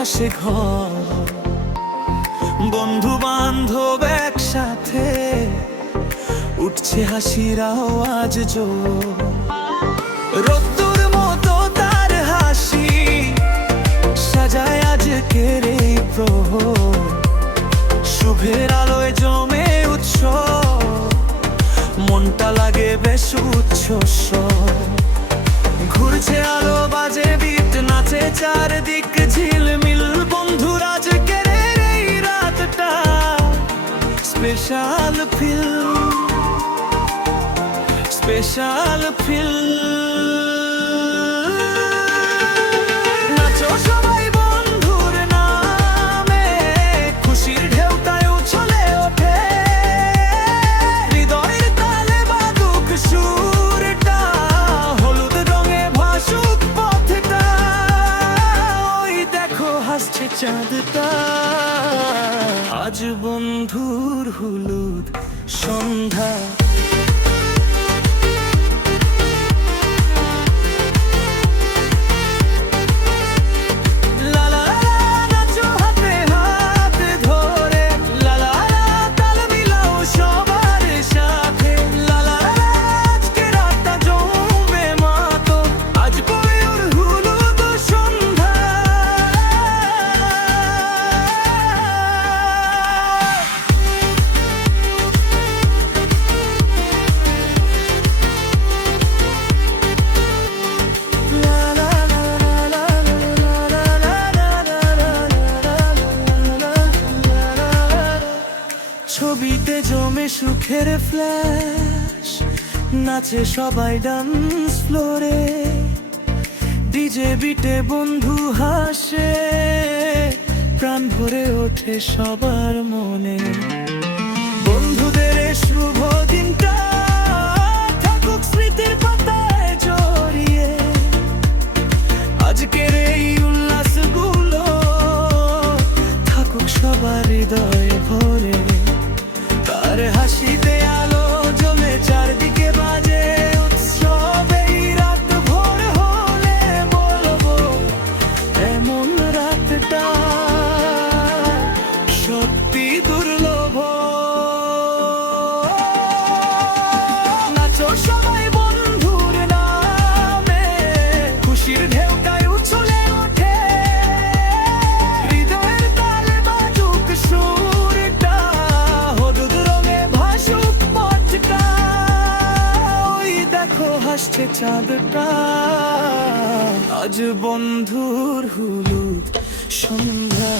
পাশে ঘর, বন্ধু বান্ধব একসাথে, উঠছে হাসির আওয়াজ জোর। রোদ্দুর মতো তার হাসি সাজায় আজকের এই প্রহর, শুভের আলোয় জমে উৎসব, মনটা লাগে বেশ উচ্ছ্বসর। ঘুরছে আলো বাজে বিট, নাচে চারদিক ঝিলমিল, বন্ধুর আজকের এই রাতটা স্পেশাল ফিল, স্পেশাল ফিল। নাচো সবাই বন্ধুর নামে, খুশির ঢেউটায় উছলে ওঠে, হৃদয়ের তালে বাদুক সুরটা, হলুদ রঙে ভাসুক পথটা। ওই দেখো হাসছে চাঁদটা, আজ বন্ধুর হলুদ সন্ধ্যা। ছবিতে জমে সুখের ফ্ল্যাশ, নাচে সবাই ডান্স ফ্লোরে, ডিজে বিটে বন্ধু হাসে, প্রাণ ভরে ওঠে সবার মনে। বন্ধুদের এই শুভ দিনটা থাকুক স্মৃতির পাতায় জড়িয়ে, আজকের এই উল্লাসগুলো থাকুক সবার হৃদয়ে ভরে। তার হাসিতে আলো জ্বলে চারদিকে বাজে উৎসব, এই রাত ভোর হলে বলবো এমন রাতটা সত্যি দুর্লভ। নাচো সবাই বন্ধুর নামে, খুশির ঢেউটায় উছলে ওঠে, হৃদয়ের তালে বাজুক সুরটা, হলুদ রঙে ভাসুক পথটা। ওই দেখো হাসছে চাঁদটা, আজ বন্ধুর হলুদ সন্ধ্যা।